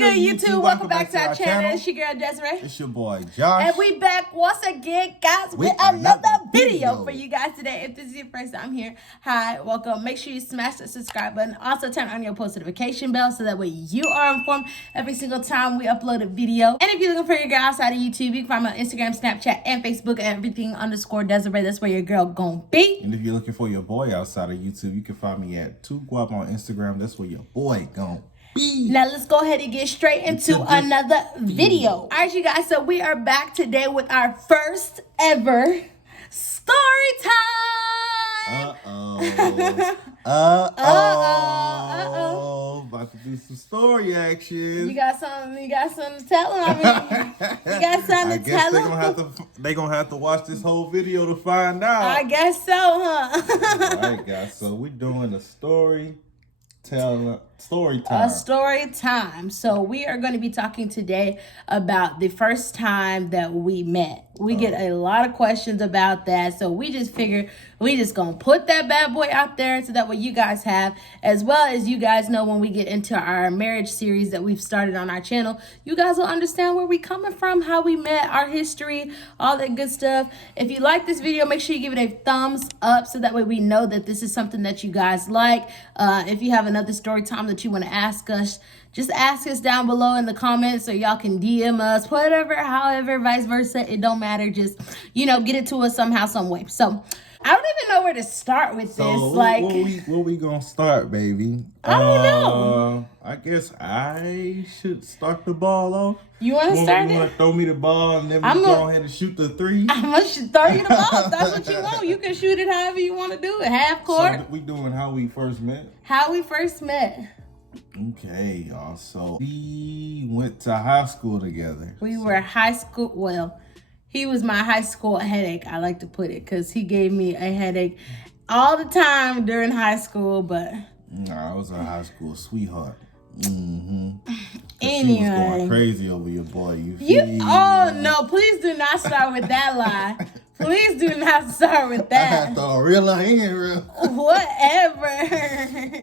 good, YouTube? Welcome back to our channel. It's your girl, Desiree. It's your boy, Josh. And we back once again, guys, with another video for you guys today. If this is your first time here, hi, welcome. Make sure you smash the subscribe button. Also, turn on your post notification bell so that way you are informed every single time we upload a video. And if you're looking for your girl outside of YouTube, you can find me on Instagram, Snapchat, and Facebook at everything_Desiree. That's where your girl gonna be. And if you're looking for your boy outside of YouTube, you can find me at 2Guap on Instagram. That's where your boy gonna be. Now let's go ahead and get straight into another video. All right, you guys, so we are back today with our first ever story time. About to do some story action. You got something to tell them? I mean, you got something to tell them? They're gonna have to watch this whole video to find out. I guess so, huh? All right, guys, so we're doing a story time. A story time. So we are going to be talking today about the first time that we met. We get a lot of questions about that, so we just figured we just gonna put that bad boy out there so that way you guys have, as well as you guys know when we get into our marriage series that we've started on our channel, you guys will understand where we coming from, how we met, our history, all that good stuff. If you like this video, make sure you give it a thumbs up so that way we know that this is something that you guys like. If you have another story time that you want to ask us, just ask us down below in the comments, so y'all can DM us, whatever, however, vice versa. It don't matter. Just, you know, get it to us somehow, some way. So I don't even know where to start with this. Like, where we gonna start, baby? I don't know. I guess I should start the ball off. You want to start it? You want to throw me the ball and then we go ahead and shoot the three? I'm gonna throw you the ball. If that's what you want. You can shoot it however you want to do it. Half court. So we doing how we first met? How we first met. Okay, y'all. So we went to high school together. We were high school. Well, he was my high school headache, I like to put it, because he gave me a headache all the time during high school. But I was a high school sweetheart. Anyway, she was going crazy over your boy. Oh no! Please do not start with that lie. Please do not start with that. I thought real real. Whatever.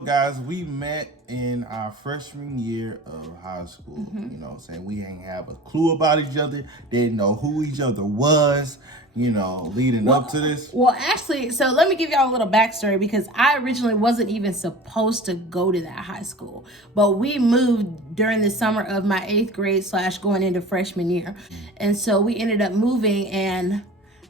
Guys, we met in our freshman year of high school. You know what I'm saying? We didn't have a clue about each other. Didn't know who each other was, you know, leading up to this. Well, actually, so let me give y'all a little backstory, because I originally wasn't even supposed to go to that high school. But we moved during the summer of my 8th grade / going into freshman year. And so we ended up moving, and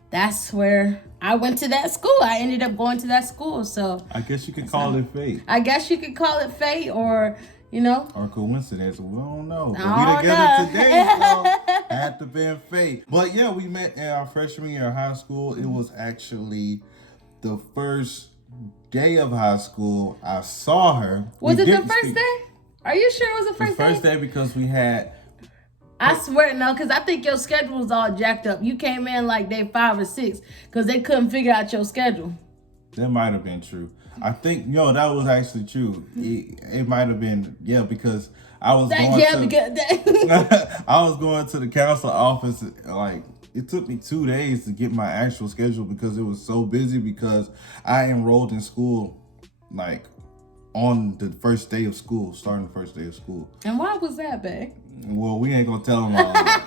that's where I went to that school. I ended up going to that school. So I guess you could call it fate. I guess you could call it fate, or, you know, or coincidence. We don't know. But we together today, so had to be fate. But yeah, we met in our freshman year of high school. It was actually the first day of high school. I saw her. Was it the first day? Are you sure it was the first day? The first day, because we had... I swear no, because I think your schedule was all jacked up. You came in like day 5 or 6 because they couldn't figure out your schedule. That might have been true. I think, that was actually true. It might have been, because I was I was going to the council office. Like, it took me 2 days to get my actual schedule because it was so busy, because I enrolled in school, like, on the first day of school, starting the first day of school. And why was that, babe? Well, we ain't gonna tell them all that.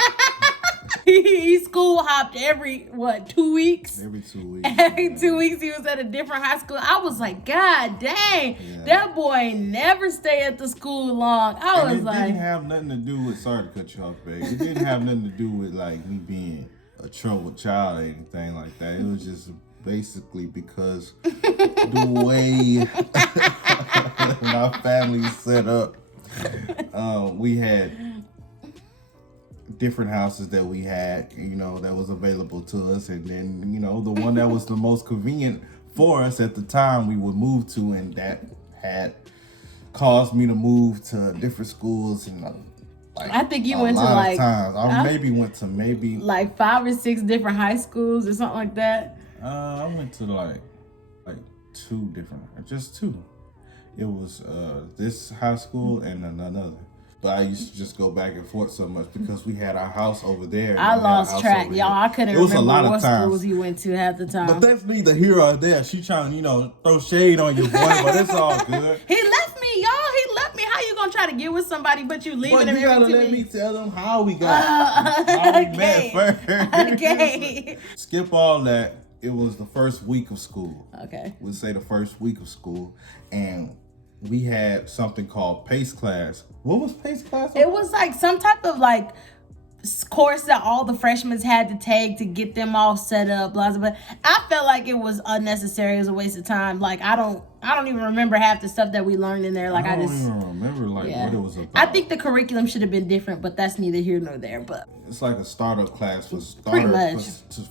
He school hopped every 2 weeks? Every 2 weeks. Every 2 weeks he was at a different high school. I was like, God dang, that boy never stay at the school long. I was like, it didn't have nothing to do with, sorry to cut you off, babe. It didn't have nothing to do with like me being a troubled child or anything like that. It was just basically because the way my family's set up, we had different houses that we had, that was available to us. And then, the one that was the most convenient for us at the time we would move to, and that had caused me to move to different schools. And I think you went to like times. I maybe went to like 5 or 6 different high schools or something like that. I went to like 2 different, just 2. It was this high school and another. But I used to just go back and forth so much because we had our house over there. I lost track, y'all. I couldn't remember what schools you went to half the time. But that's neither here or there. She trying to, throw shade on your boy, but it's all good. He left me, y'all. He left me. How you gonna gonna try to get with somebody, but you leaving But them you gotta every 2 let me minutes? tell them how we got how we met first. Okay. Skip all that. It was the first week of school. Okay. We'll say the first week of school, and we had something called PACE class. What was PACE class? It was like some type of like course that all the freshmen had to take to get them all set up, blah, blah, blah. I felt like it was unnecessary. It was a waste of time. Like I don't even remember half the stuff that we learned in there. Like I don't even remember what it was about. I think the curriculum should have been different, but that's neither here nor there. But it's like a startup class for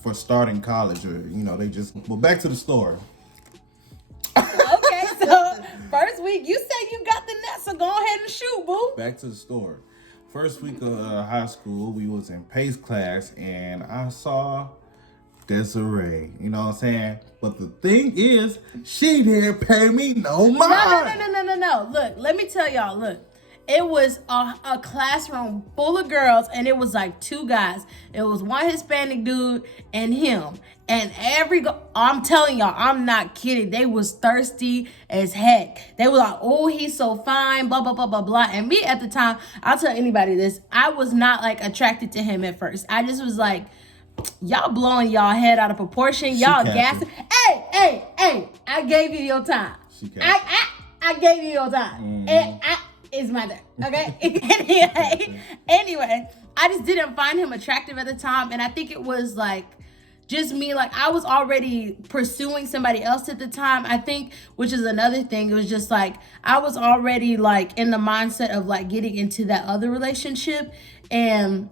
for starting college, or they just. Well, back to the story. Okay, so first week you said you got the net, so go ahead and shoot, boo. Back to the story. First week of high school, we was in PACE class, and I saw Desiree. You know what I'm saying? But the thing is, she didn't pay me no mind. No. Look, let me tell y'all. Look, it was a classroom full of girls, and it was like 2 guys. It was one Hispanic dude and him. And I'm telling y'all, I'm not kidding. They was thirsty as heck. They were like, oh, he's so fine, blah, blah, blah, blah, blah. And me at the time, I'll tell anybody this, I was not like attracted to him at first. I just was like, y'all blowing y'all head out of proportion. Y'all gassing. Hey, I gave you your time. I gave you your time. And it's my turn, okay? Anyway, I just didn't find him attractive at the time. And I think it was like, just me, like I was already pursuing somebody else at the time, I think, which is another thing. It was just like I was already like in the mindset of like getting into that other relationship. And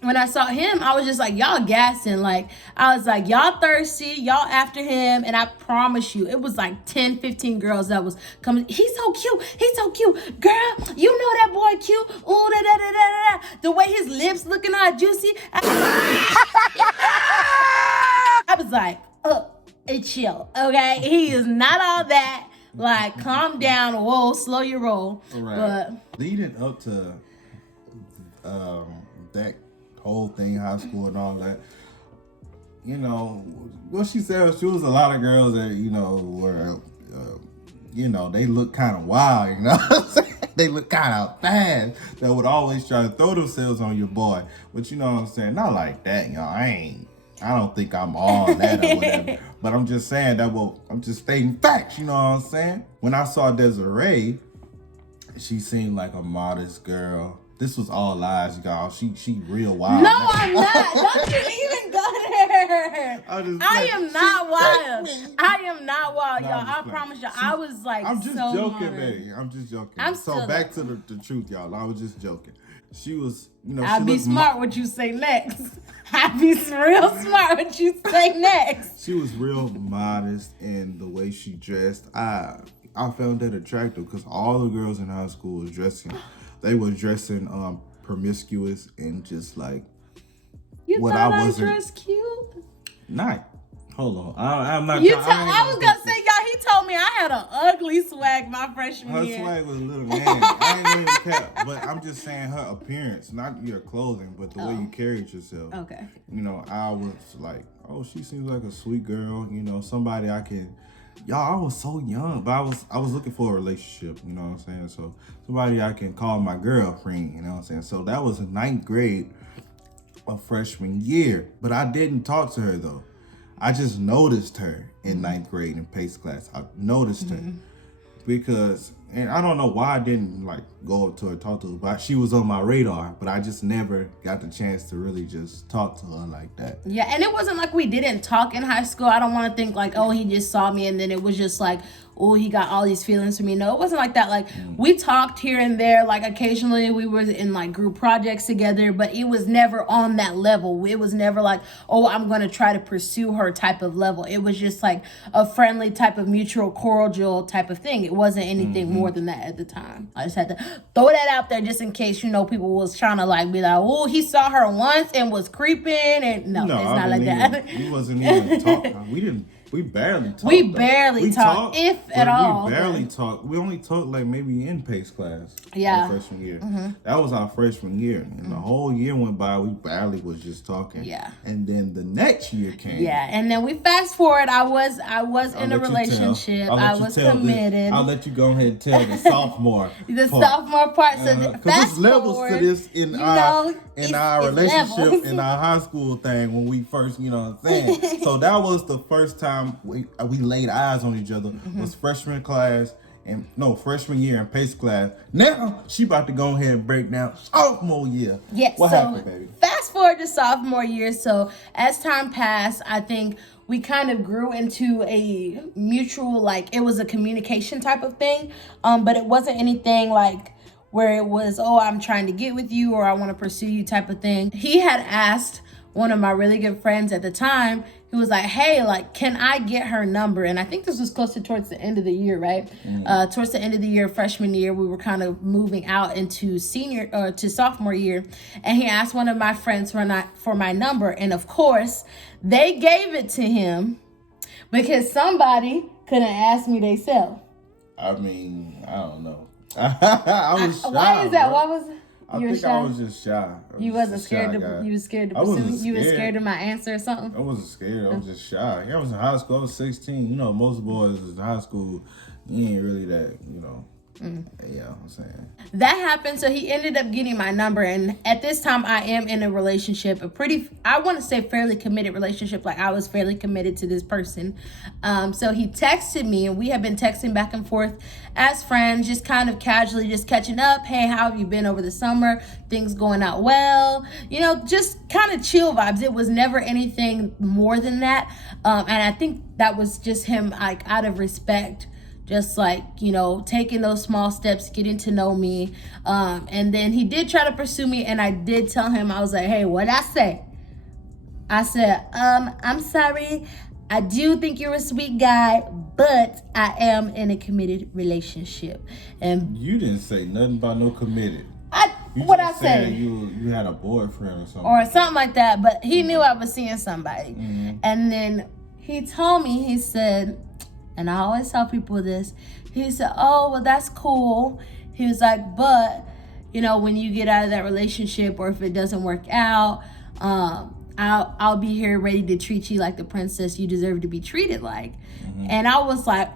when I saw him, I was just like, y'all gassing. Like, I was like, y'all thirsty, y'all after him. And I promise you, it was like 10, 15 girls that was coming. He's so cute. Girl, you know that boy cute. Ooh, da. The way his lips looking all juicy. I was like, chill, okay? He is not all that. Like, calm down. Whoa, slow your roll. Right. But leading up to that whole thing, high school and all that, what she said, she was a lot of girls that, were, they look kind of wild, They look kind of fast. That would always try to throw themselves on your boy. But you know what I'm saying? Not like that, I don't think I'm all that or whatever. But I'm just saying I'm just stating facts, you know what I'm saying? When I saw Desiree, she seemed like a modest girl. This was all lies, y'all. She real wild. No, I'm not. Don't you even go there. I am not wild. I am not wild, y'all. I promise y'all. I was like, I'm just so joking, modern. baby. I'm just joking. I'm so still back to the truth, y'all. I was just joking. She was, I'll be smart what you say next. I'll be real smart what you say next. She was real modest in the way she dressed. I found that attractive because all the girls in high school was dressing. They were dressing promiscuous and just like you what thought I dressed cute? Not. Hold on. I'm not. I was gonna say, y'all. He told me I had an ugly swag my freshman year. Her swag was a little nasty. I ain't even care. But I'm just saying her appearance, not your clothing, but the way you carried yourself. Okay. I was like, oh, she seems like a sweet girl. Somebody I can. Y'all, I was so young, but I was looking for a relationship. You know what I'm saying? So somebody I can call my girlfriend. You know what I'm saying? So that was in 9th grade of freshman year. But I didn't talk to her though. I just noticed her in 9th grade in PACE class. I noticed her because, and I don't know why I didn't like go up to her, talk to her, but she was on my radar, but I just never got the chance to really just talk to her like that. Yeah, and it wasn't like we didn't talk in high school. I don't want to think like, oh, he just saw me and then it was just like, oh, he got all these feelings for me. No, it wasn't like that. Like we talked here and there, like occasionally we were in like group projects together, but it was never on that level. It was never like, oh, I'm going to try to pursue her type of level. It was just like a friendly type of mutual cordial type of thing. It wasn't anything more than that at the time. I just had to throw that out there just in case, people was trying to like be like, oh, he saw her once and was creeping. And no, it's not like that. We wasn't even talking. We didn't We barely talked. We barely talked, if at all. We barely talked. We only talked like maybe in PACE class. Yeah. Our freshman year. That was our freshman year. And the whole year went by, we barely was just talking. Yeah. And then the next year came. Yeah. And then we fast forward. I was in a relationship. I was committed. I'll let you go ahead and tell the sophomore the part. Sophomore part. So because there's levels to this in our relationship levels. in our high school thing when we first, you know what I'm saying? So that was the first time we laid eyes on each other. Was freshman year in PACE class. Now she about to go ahead and break down sophomore year. Yes. What happened, baby? Fast forward to sophomore year. So as time passed, I think we kind of grew into a mutual, like, it was a communication type of thing. But it wasn't anything like where it was, oh, I'm trying to get with you or I want to pursue you type of thing. He had asked one of my really good friends at the time, he was like, hey, like, can I get her number? And I think this was closer towards the end of the year, right? Towards the end of the year, freshman year, we were kind of moving out into to sophomore year. And he asked one of my friends for my number. And of course, they gave it to him because somebody couldn't ask me themselves. I mean, I don't know. I was shy. Why is that? Bro. Why was it? I think I was just shy. You wasn't scared to. You was scared to pursue me. You was scared of my answer or something. I wasn't scared. I was just shy. I was in high school. I was 16. You know, most boys in high school, you ain't really that. You know. Yeah, I'm saying that happened. So he ended up getting my number, and at this time, I am in a relationship, I want to say fairly committed relationship. Like I was fairly committed to this person. So he texted me, and we have been texting back and forth as friends, just kind of casually, just catching up. Hey, how have you been over the summer? Things going out well? You know, just kind of chill vibes. It was never anything more than that. And I think that was just him, like out of respect. Just like, you know, taking those small steps, getting to know me. And then he did try to pursue me. And I did tell him, I was like, hey, what'd I say? I said, I'm sorry. I do think you're a sweet guy, but I am in a committed relationship. And you didn't say nothing about no committed. What I say? You had a boyfriend or something. Or something like that. But he knew I was seeing somebody. And then he told me, he said, and I always tell people this, he said, oh, well, that's cool. He was like, but, you know, when you get out of that relationship or if it doesn't work out, I'll be here ready to treat you like the princess you deserve to be treated like. And I was like,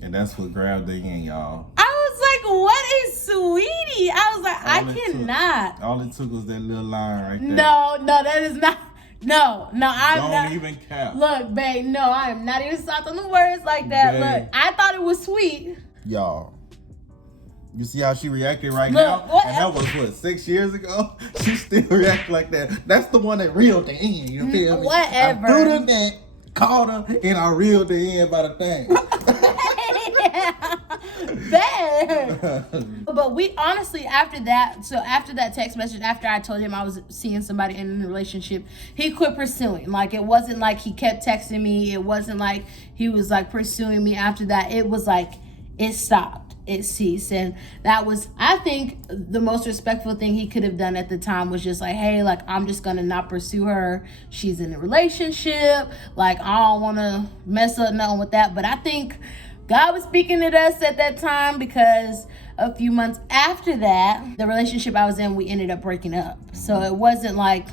and that's what grabbed the in, y'all. I was like, what is sweetie? I was like, I cannot. All it took was that little line right there. No, that is not. No, I'm not. Don't even cap. Look, babe, no, I am not even soft on the words like that. Babe. Look, I thought it was sweet. Y'all, you see how she reacted right now? And that was, what, 6 years ago? She still react like that. That's the one that reeled the end, you feel me? Whatever. I threw the net, caught her, and I reeled the end by the thing. But we honestly, after that text message, after I told him I was seeing somebody in a relationship, he quit pursuing. Like, it wasn't like he kept texting me. It wasn't like he was like pursuing me after that. It was like it stopped. It ceased. And that was, I think, the most respectful thing he could have done at the time was just like, hey, like, I'm just gonna not pursue her. She's in a relationship. Like, I don't want to mess up nothing with that. But I think God was speaking to us at that time, because a few months after that, the relationship I was in, we ended up breaking up. So it wasn't like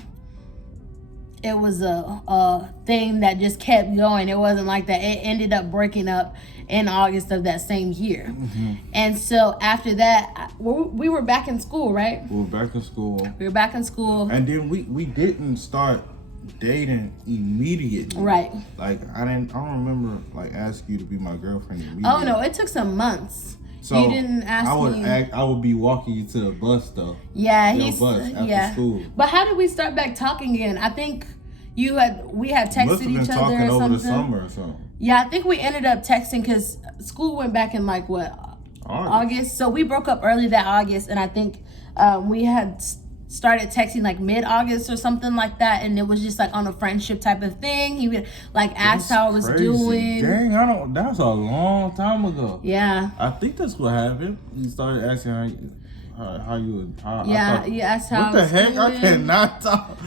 it was a thing that just kept going. It wasn't like that. It ended up breaking up in August of that same year. And so after that, we were back in school, right? We were back in school. And then we didn't start dating immediately. Right. Like, I don't remember like asking you to be my girlfriend immediately. Oh no, it took some months. So you didn't ask me. I would be walking you to the bus though. Yeah, bus after school. But how did we start back talking again? I think we had texted each other or something. Must have been talking over the summer or something. Yeah, I think we ended up texting because school went back in like what, August. So we broke up early that August, and I think we had started texting like mid-August or something like that, and it was just like on a friendship type of thing. He would like ask how I was doing. Dang, that's a long time ago. Yeah. I think that's what happened. He started asking how you would. You asked how what the I was heck? doing. I cannot talk.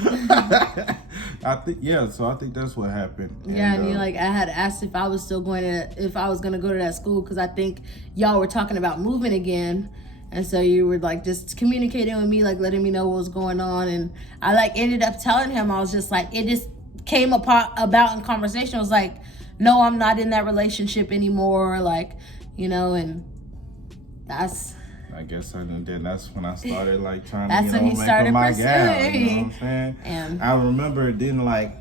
So I think that's what happened. Yeah, and you like I had asked if I was gonna go to that school because I think y'all were talking about moving again. And so you were like just communicating with me, like letting me know what was going on. And I like ended up telling him, I was just like, it just came about in conversation. I was like, no, I'm not in that relationship anymore. Like, and that's. I guess then that's when I started like trying that's to when he started my pursuing. gal. You know what I'm saying? And I remember it didn't like.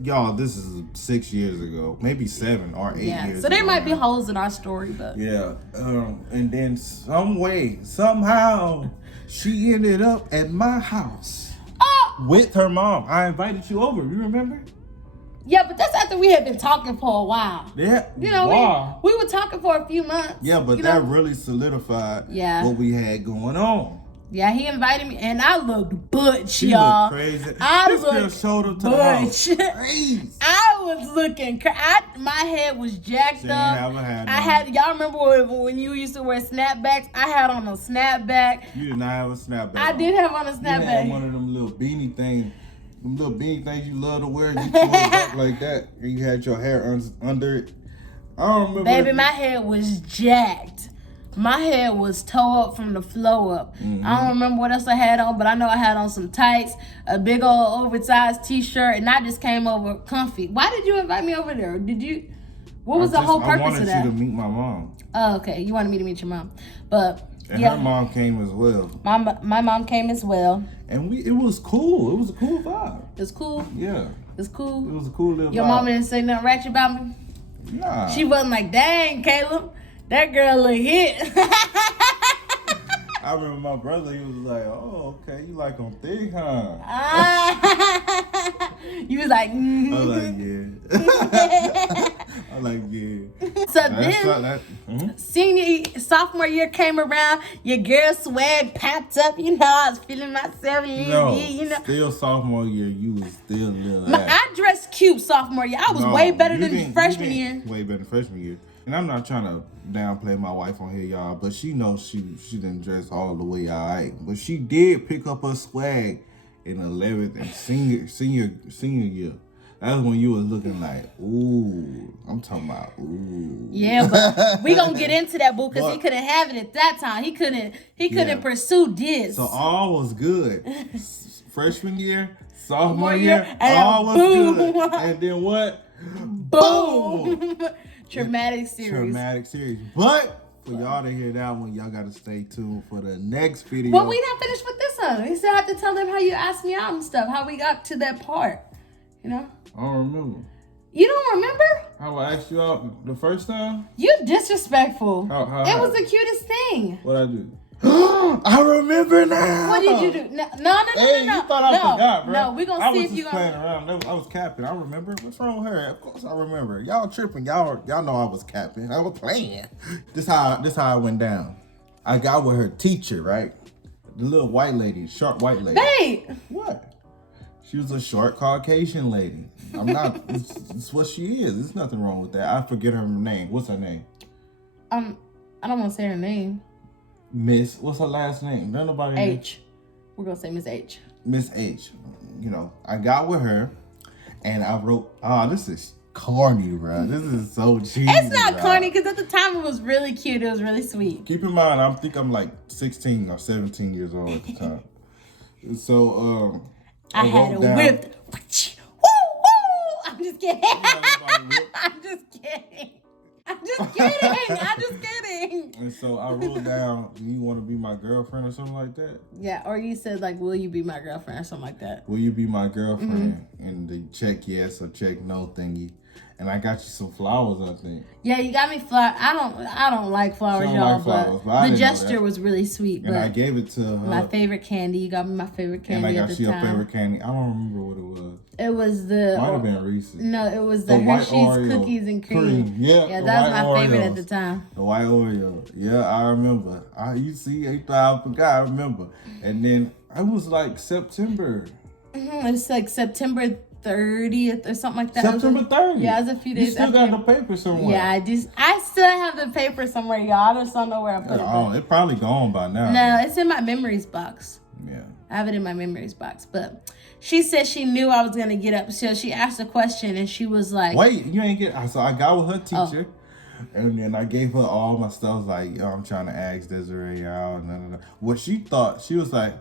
Y'all, this is 6 years ago, maybe 7 or 8 years. So there ago might be now. holes in our story, but and then somehow, she ended up at my house with her mom. I invited you over. You remember? Yeah, but that's after we had been talking for a while. Yeah. Wow. we were talking for a few months. Yeah, but that really solidified what we had going on. Yeah, he invited me, and I looked butch, she y'all. Looked crazy. I this looked girl showed up to butch. the house. Crazy. I was looking. My head was jacked up. Y'all remember when you used to wear snapbacks? I had on a snapback. You did not have a snapback. I did have on a snapback. You had one of them little beanie things. Them little beanie things you love to wear. You pulled it back like that, and you had your hair under it. I don't remember. Baby, my hair was jacked. My hair was toe up from the flow up. Mm-hmm. I don't remember what else I had on, but I know I had on some tights, a big old oversized t-shirt, and I just came over comfy. Why did you invite me over there? What was the whole purpose of that? I wanted you to meet my mom. Oh, okay. You wanted me to meet your mom. But her mom came as well. My mom came as well. And it was cool. It was a cool vibe. It was cool? Yeah. It's cool? It was a cool little Your vibe. mom didn't say nothing ratchet about me? Nah. She wasn't like, dang, Caleb, that girl look hit. I remember my brother, he was like, oh, okay, you like them thick, huh? You was like, I was like, yeah. So then, sophomore year came around, your girl swag popped up, I was feeling myself. Still sophomore year, you was still a little No, I dressed cute sophomore year. I was way better than freshman year. Way better than freshman year. And I'm not trying to downplay my wife on here, y'all, but she knows she didn't dress all the way all right. But she did pick up her swag in 11th and senior year. That's when you was looking like, ooh. I'm talking about, ooh. Yeah, but we gonna get into that, boo, because he couldn't have it at that time. He couldn't pursue this. So all was good. Freshman year, sophomore year, all was good. And then what? Boom. Traumatic series. But for y'all to hear that one, y'all gotta stay tuned for the next video. Well, we not finished with this one. We still have to tell them how you asked me out and stuff, how we got to that part. I don't remember. You don't remember? How I asked you out the first time? You disrespectful. How it was the cutest thing. What I do? I remember now. What did you do? No. Hey, you thought I forgot, bro. No, we're going to see if you playing around. I was capping. I remember. What's wrong with her? Of course I remember. Y'all tripping. Y'all know I was capping. I was playing. This how it went down. I got with her teacher, right? The little white lady, short white lady. Babe. What? She was a short Caucasian lady. I'm not. It's what she is. There's nothing wrong with that. I forget her name. What's her name? I don't want to say her name. Miss. What's her last name? Nobody. H. We're gonna say Miss H. Miss H. I got with her, and I wrote. Oh, this is corny, bro. This is so cheesy. It's not corny because at the time it was really cute. It was really sweet. Keep in mind, I think I'm like 16 or 17 years old at the time. So, I had a whip. Woo! I'm just kidding. I'm just kidding. And so I wrote down, you want to be my girlfriend or something like that? Yeah, or you said like, will you be my girlfriend or something like that? Will you be my girlfriend? Mm-hmm. And the check yes or check no thingy. And I got you some flowers, I think. Yeah, you got me flowers. I don't like flowers, She don't y'all, like flowers, but I but the didn't know gesture that. was really sweet. And I But gave it to her. my favorite candy. You got me my favorite And candy I at got the you time. your favorite candy. I don't remember what it was. It was the Might have been Reese's. No, it was the white Hershey's Oreo cookies and cream. Yeah, that was my white favorite Oreos. at the time. The white Oreo. Yeah, I remember. You see, I thought I forgot. I remember. And then it was like September. It's like September 30th or something like that. September 30th. Yeah, it was a few days. You still got the paper somewhere. Yeah, I still have the paper somewhere, y'all. I just don't know where I put it. Oh, it's probably gone by now. No, it's in my memories box. Yeah. I have it in my memories box. But she said she knew I was gonna get up, so she asked a question, and she was like, "Wait, you ain't get." So I got with her teacher. And then I gave her all my stuff. I was like, yo, I'm trying to ask Desiree out. What she thought, she was like,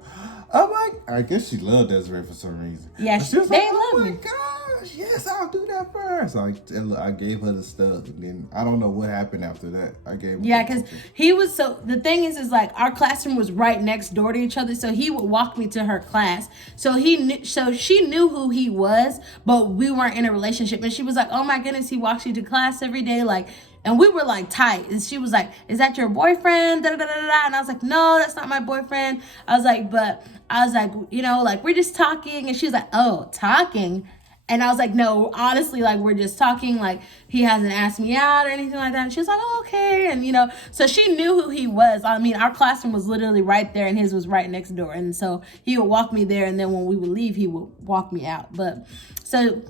oh my, I guess she loved Desiree for some reason. Yeah, she was they like, oh love my me. gosh, yes, I'll do that first. So I gave her the stuff. And then I don't know what happened after that. I gave her because he was the thing is like our classroom was right next door to each other. So he would walk me to her class. So she knew who he was, but we weren't in a relationship. And she was like, oh my goodness, he walks you to class every day. Like, and we were like tight. And she was like, is that your boyfriend? Da, da, da, da, da. And I was like, no, that's not my boyfriend. I was like, you know, like we're just talking. And she was like, oh, talking. And I was like, no, honestly, like we're just talking. Like he hasn't asked me out or anything like that. And she was like, oh, okay. And, you know, so she knew who he was. I mean, our classroom was literally right there and his was right next door. And so he would walk me there. And then when we would leave, he would walk me out. But so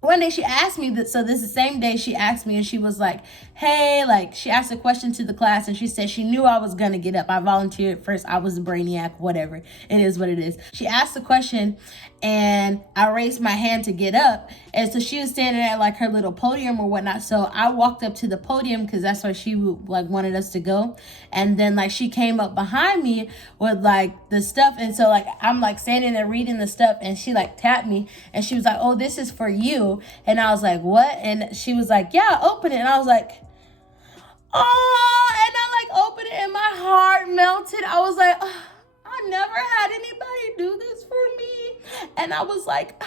one day she asked me that, so this is the same day she asked me, and she was like, hey, like she asked a question to the class, and she said she knew I was gonna get up. I volunteered first. I was a brainiac, whatever. It is what it is. She asked the question, and I raised my hand to get up, and so she was standing at like her little podium or whatnot. So I walked up to the podium because that's where she like wanted us to go, and then like she came up behind me with like the stuff, and so like I'm like standing there reading the stuff, and she like tapped me, and she was like, oh, this is for you. And I was like, what? And she was like, yeah, open it. And I was like, oh, and I like opened it and my heart melted. I was like, oh, I never had anybody do this for me. And I was like,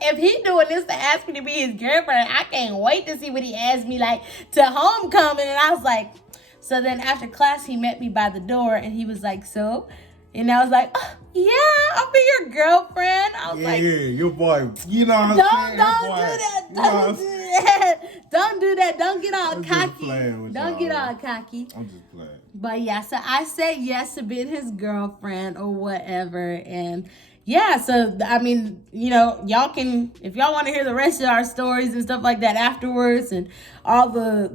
if he doing this to ask me to be his girlfriend, I can't wait to see what he asked me like to homecoming. And I was like, so then after class, he met me by the door and he was like, so? And I was like, oh, yeah, I'll be your girlfriend. I was like, yeah, your boy. You know what I'm saying? Don't do that. Don't do that. Don't get all cocky. Don't get all cocky. I'm just playing. But yeah, so I said yes to being his girlfriend or whatever. And yeah, so I mean, you know, y'all can, if y'all want to hear the rest of our stories and stuff like that afterwards, and all the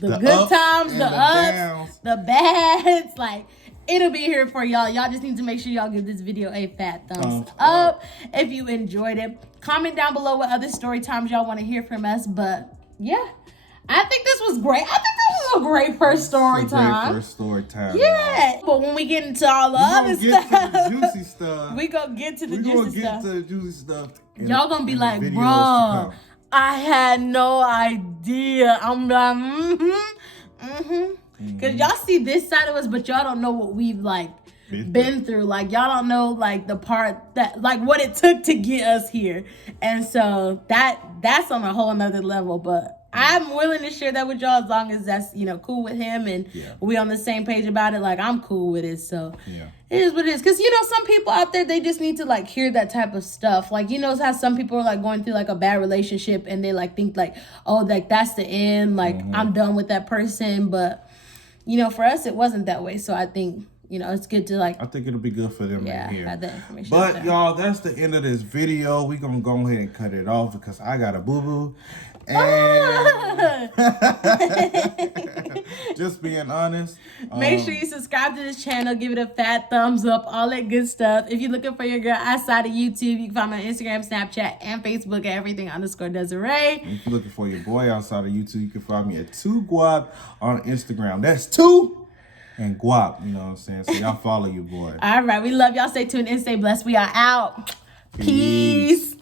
good times, the ups, downs, the bads, like it'll be here for y'all. Y'all just need to make sure y'all give this video a fat thumbs up if you enjoyed it. Comment down below what other story times y'all want to hear from us. But yeah, I think this was great. I think this was a great first story time. Great first story time. Yeah, but when we get into all the other stuff, to the juicy stuff. We gonna get to the juicy stuff. To the juicy stuff. Y'all gonna be like, bro, I had no idea. I'm like, because y'all see this side of us, but y'all don't know what we've like been through. Like y'all don't know like the part that like what it took to get us here. And so that's on a whole nother level. But I'm willing to share that with y'all as long as that's, you know, cool with him and we on the same page about it. Like I'm cool with it. So it is what it is. Because, you know, some people out there, they just need to like hear that type of stuff. Like, you know how some people are like going through like a bad relationship and they like think like, oh, like that's the end. Like I'm done with that person. But you know, for us, it wasn't that way. So I think, you know, it's good to like. I think it'll be good for them to hear. Have that information. But y'all, that's the end of this video. We're going to go ahead and cut it off because I got a boo-boo. And just being honest. Make sure you subscribe to this channel. Give it a fat thumbs up. All that good stuff. If you're looking for your girl outside of YouTube, you can find me on Instagram, Snapchat, and Facebook at everything_Desiree. And if you're looking for your boy outside of YouTube, you can find me at 2Guap on Instagram. That's 2 and Guap. You know what I'm saying? So y'all follow your boy. All right. We love y'all. Stay tuned and stay blessed. We are out. Peace.